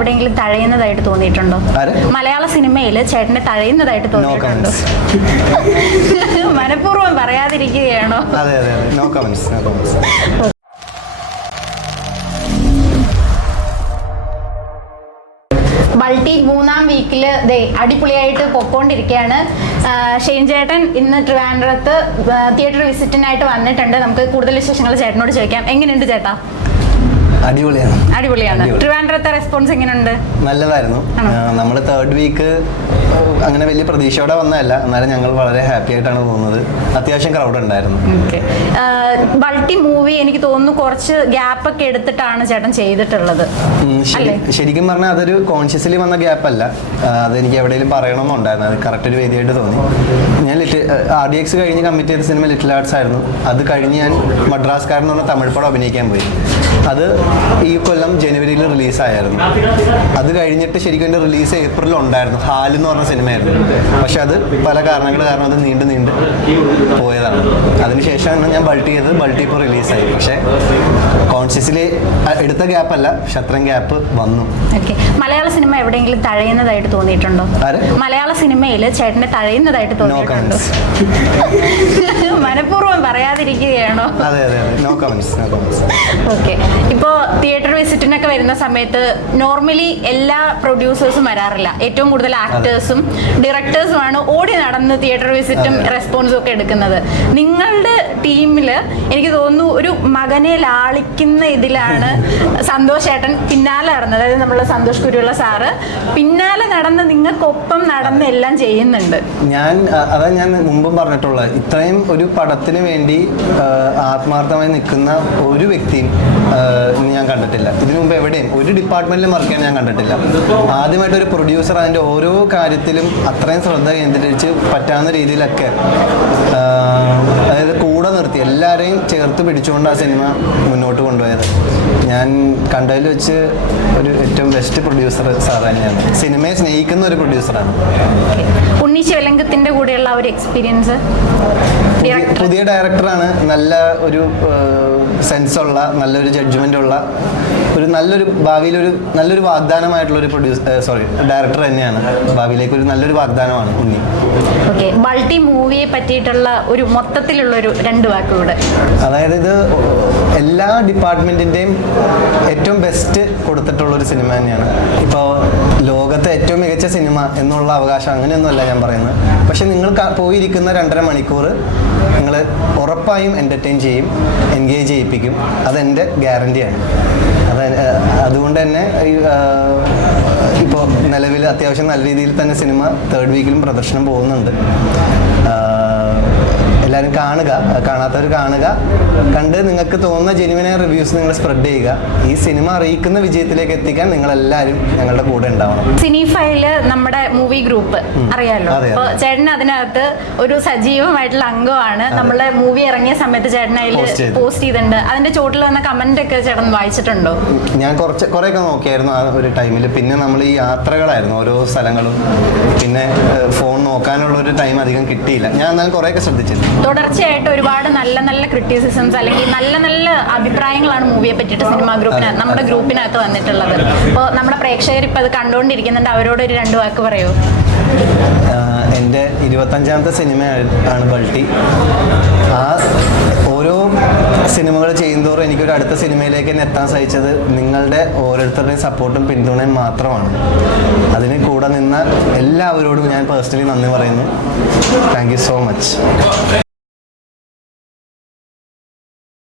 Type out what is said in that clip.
എവിടെയെങ്കിലും തഴയുന്നതായിട്ട് തോന്നിയിട്ടുണ്ടോ? മലയാള സിനിമയിൽ ചേട്ടനെ തഴയുന്നതായിട്ട് തോന്നിയിട്ടുണ്ടോ? മനഃപൂർവം പറയാതിരിക്കുകയാണോ? അതെ അതെ നോ കമന്റ്സ് നോ മൾട്ടി മൂന്നാം വീക്കിൽ ദേ അടിപൊളിയായിട്ട് പൊക്കോണ്ടിരിക്കുകയാണ് ഷെയ്ൻ ചേട്ടൻ ഇന്ന് ട്രിവാൻഡ്രത്ത് തിയേറ്റർ വിസിറ്റിനായിട്ട് വന്നിട്ടുണ്ട്. നമുക്ക് കൂടുതൽ വിശേഷങ്ങൾ ചേട്ടനോട് ചോദിക്കാം. എങ്ങനെയുണ്ട് ചേട്ടാ? അടിപൊളിയാണ്. അടിപൊളിയാണ്. അടിപൊളി. ട്രിവാൻഡ്രത്തെ റെസ്പോൺസ് എങ്ങനെയുണ്ട്? നല്ലതായിരുന്നു. നമ്മൾ തേർഡ് വീക്ക് അങ്ങനെ വലിയ പ്രതീക്ഷയോടെ വന്നതല്ല. എന്നാലും ഞങ്ങൾ വളരെ ഹാപ്പി ആയിട്ടാണ് തോന്നുന്നത് അത്യാവശ്യം ക്രൗഡ് ഉണ്ടായിരുന്നു. ബൾട്ടി മൂവി എനിക്ക് തോന്നുന്നു കുറച്ച് ഗ്യാപ്പ് ഒക്കെ എടുത്തിട്ടാണ് ചേട്ടൻ ചെയ്തിട്ടുള്ളത്. ശരിക്കും പറഞ്ഞാൽ അതൊരു കോൺഷ്യസ്ലി വന്ന ഗ്യാപ്പ് അല്ല. അതെനിക്ക് എവിടെയെങ്കിലും പറയണമെന്നുണ്ടായിരുന്നു. അത് കറക്റ്റ് ഒരു വേദിയായിട്ട് തോന്നി. ഞാൻ ലിറ്റ് ആർ ഡി എക്സ് കഴിഞ്ഞ് കമ്മിറ്റ് ചെയ്ത സിനിമ ലിറ്റിൽ ആർട്സ് ആയിരുന്നു. അത് കഴിഞ്ഞ് ഞാൻ മദ്രാസ്കാരൻ എന്ന് പറഞ്ഞ തമിഴ് പടം അഭിനയിക്കാൻ പോയി. അത് ഈ കൊല്ലം ജനുവരിയിൽ റിലീസായിരുന്നു. അത് കഴിഞ്ഞിട്ട് ശരിക്കും എന്റെ റിലീസ് ഏപ്രിലിൽ ഉണ്ടായിരുന്നു. ഹാൽ എന്ന് പറഞ്ഞ സിനിമയായിരുന്നു. പക്ഷെ അത് പല കാരണങ്ങൾ കാരണം അത് നീണ്ടു നീണ്ട് പോയതാണ്. അതിനുശേഷമാണ് ഞാൻ ബൾട്ട് ചെയ്തത്. ബൾട്ടി ഇപ്പോൾ റിലീസായി. പക്ഷേ കോൺഷ്യസ്ലി എടുത്ത ഗ്യാപ്പ് അല്ല പക്ഷെ അത്രയും ഗ്യാപ്പ് വന്നു. മലയാള സിനിമ എവിടെയെങ്കിലും തഴയുന്നതായിട്ട് തോന്നിയിട്ടുണ്ടോ? മലയാള സിനിമയിൽ ചേട്ടനെ തഴയുന്നതായിട്ട് തോന്നിയിട്ടുണ്ടോ? മനഃപൂർവം പറയാതിരിക്കുകയാണോ? അതെ അതെ നോ കമന്റ്സ് നോ ഓക്കെ ഇപ്പോൾ തിയേറ്റർ വിസിറ്റിനൊക്കെ വരുന്ന സമയത്ത് നോർമലി എല്ലാ പ്രൊഡ്യൂസേഴ്സും വരാറില്ല. ഏറ്റവും കൂടുതൽ ആക്ടേഴ്സും ഡയറക്ടേഴ്സുമാണ് ഓടി നടന്ന് തിയേറ്റർ വിസിറ്റും റെസ്പോൺസും ഒക്കെ എടുക്കുന്നത്. നിങ്ങളുടെ ടീമിൽ എനിക്ക് തോന്നുന്നു ഒരു മകനെ ലാളിക്കുന്ന ഇതിലാണ് സന്തോഷ് ഏട്ടൻ പിന്നാലെ നടന്നത്. അതായത് നമ്മളെ സന്തോഷ് കുരുള്ള സാറ് പിന്നാലെ നടന്ന് നിങ്ങൾക്കൊപ്പം നടന്ന് എല്ലാം ചെയ്യുന്നുണ്ട്. ഞാൻ അതാ ഞാൻ മുമ്പും പറഞ്ഞിട്ടുള്ളത്. ഇത്രയും ഒരു പടത്തിന് വേണ്ടി ആത്മാർത്ഥമായി നിൽക്കുന്ന ഒരു വ്യക്തിയും കണ്ടിട്ടില്ല. ഇതിനു മുമ്പ് എവിടെയും ഒരു ഡിപ്പാർട്ട്മെന്റിലും വർക്ക് ചെയ്യാൻ ഞാൻ കണ്ടിട്ടില്ല. ആദ്യമായിട്ട് ഒരു പ്രൊഡ്യൂസർ അതിന്റെ ഓരോ കാര്യത്തിലും അത്രയും ശ്രദ്ധ കേന്ദ്രീകരിച്ച് പറ്റാവുന്ന രീതിയിലൊക്കെ അതായത് കൂടെ നിർത്തി എല്ലാവരെയും ചേർത്ത് പിടിച്ചുകൊണ്ട് ആ സിനിമ മുന്നോട്ട് കൊണ്ടുപോയത്. ഞാൻ കണ്ടതിൽ വെച്ച് ഒരു ഏറ്റവും ബെസ്റ്റ് പ്രൊഡ്യൂസർ സാർ തന്നെയാണ് സിനിമയെ സ്നേഹിക്കുന്ന ഒരു പ്രൊഡ്യൂസറാണ് ഉണ്ണീശ് ഉണ്ണി ശിവലംഗത്തിന്റെ കൂടെയുള്ള ഒരു എക്സ്പീരിയൻസ് പുതിയ- ഡയറക്ടറാണ് നല്ല ഒരു സെൻസ് ഉള്ള നല്ലൊരു ജഡ്ജ്മെന്റ് ഉള്ള ഒരു നല്ലൊരു ഭാവിയിൽ ഒരു നല്ലൊരു വാഗ്ദാനമായിട്ടുള്ള ഒരു പ്രൊഡ്യൂസ് സോറി ഡയറക്ടർ തന്നെയാണ്. ഭാവിയിലേക്ക് ഒരു നല്ലൊരു വാഗ്ദാനമാണ് ഉണ്ണി. ഓക്കെ മൾട്ടി മൂവിയെ പറ്റിയിട്ടുള്ള ഒരു മൊത്തത്തിലുള്ള ഒരു രണ്ട് വാക്കുകൂടെ അതായത് ഇത് എല്ലാ ഡിപ്പാർട്ട്മെന്റിന്റെയും ഏറ്റവും ബെസ്റ്റ് കൊടുത്തിട്ടുള്ള ഒരു സിനിമ തന്നെയാണ്. ഇപ്പോൾ ലോകത്തെ ഏറ്റവും മികച്ച സിനിമ എന്നുള്ള അവകാശം അങ്ങനെയൊന്നുമല്ല ഞാൻ പറയുന്നത്. പക്ഷെ നിങ്ങൾ പോയിരിക്കുന്ന രണ്ടര മണിക്കൂർ നിങ്ങൾ ഉറപ്പായും എന്റർടൈൻ ചെയ്യും എൻഗേജ് ചെയ്യിപ്പിക്കും. അതെന്റെ ഗ്യാരണ്ടിയാണ് അത് അതുകൊണ്ട് തന്നെ ഇപ്പോൾ നിലവിൽ അത്യാവശ്യം നല്ല രീതിയിൽ തന്നെ സിനിമ തേർഡ് വീക്കിലും പ്രദർശനം പോകുന്നുണ്ട്. എല്ലാവരും കാണുക കാണാത്തവർ കാണുക. കണ്ട് നിങ്ങൾക്ക് തോന്നുന്ന ജെനുവിനായ റിവ്യൂസ് നിങ്ങൾ സ്പ്രെഡ് ചെയ്യുക. ഈ സിനിമ അറിയിക്കുന്ന വിജയത്തിലേക്ക് എത്തിക്കാൻ നിങ്ങൾ എല്ലാവരും ഞങ്ങളുടെ കൂടെ ഉണ്ടാവണം. സിനിഫൈൽ നമ്മുടെ മൂവി ഗ്രൂപ്പ് അറിയാലോ? അതെ, അപ്പൊ ചേട്ടൻ അതിനകത്ത് ഒരു സജീവമായിട്ടുള്ള അംഗമാണ്. നമ്മളെ മൂവി ഇറങ്ങിയ സമയത്ത് ചേട്ടൻ അതിൽ പോസ്റ്റ് ചെയ്തിട്ടുണ്ട്. അതിന്റെ ചോട്ടിൽ വന്ന കമന്റ് ഒക്കെ ചേട്ടൻ വായിച്ചിട്ടുണ്ടോ? ഞാൻ കുറച്ച് കുറെയൊക്കെ നോക്കിയായിരുന്നു ആ ഒരു ടൈമിൽ പിന്നെ നമ്മൾ ഈ യാത്രകളായിരുന്നു ഓരോ സ്ഥലങ്ങളും. പിന്നെ ഫോൺ നോക്കാനുള്ള ഒരു ടൈം അധികം കിട്ടിയില്ല. ഞാൻ എന്നാലും കുറേയൊക്കെ ശ്രദ്ധിച്ചിരുന്നു. തുടർച്ചയായിട്ട് ഒരുപാട് നല്ല നല്ല ക്രിറ്റിസിസംസ് അല്ലെങ്കിൽ നല്ല നല്ല അഭിപ്രായങ്ങളാണ് മൂവിയെ പറ്റിയിട്ട് സിനിമാ ഗ്രൂപ്പിന് നമ്മുടെ ഗ്രൂപ്പിനകത്ത് വന്നിട്ടുള്ളത്. അപ്പോൾ നമ്മുടെ പ്രേക്ഷകർ ഇപ്പോൾ അത് കണ്ടുകൊണ്ടിരിക്കുന്നുണ്ട് അവരോട് ഒരു രണ്ട് വാക്ക് പറയൂ. എന്റെ ഇരുപത്തഞ്ചാമത്തെ സിനിമ ആണ് ബൾട്ടി ആ ഓരോ സിനിമകൾ ചെയ്യുന്നതോറും എനിക്കൊരു അടുത്ത സിനിമയിലേക്ക് തന്നെ എത്താൻ സഹിച്ചത് നിങ്ങളുടെ ഓരോരുത്തരുടെയും സപ്പോർട്ടും പിന്തുണയും മാത്രമാണ്. അതിന് കൂടെ നിന്ന എല്ലാവരോടും ഞാൻ പേഴ്സണലി നന്ദി പറയുന്നു. Thank so much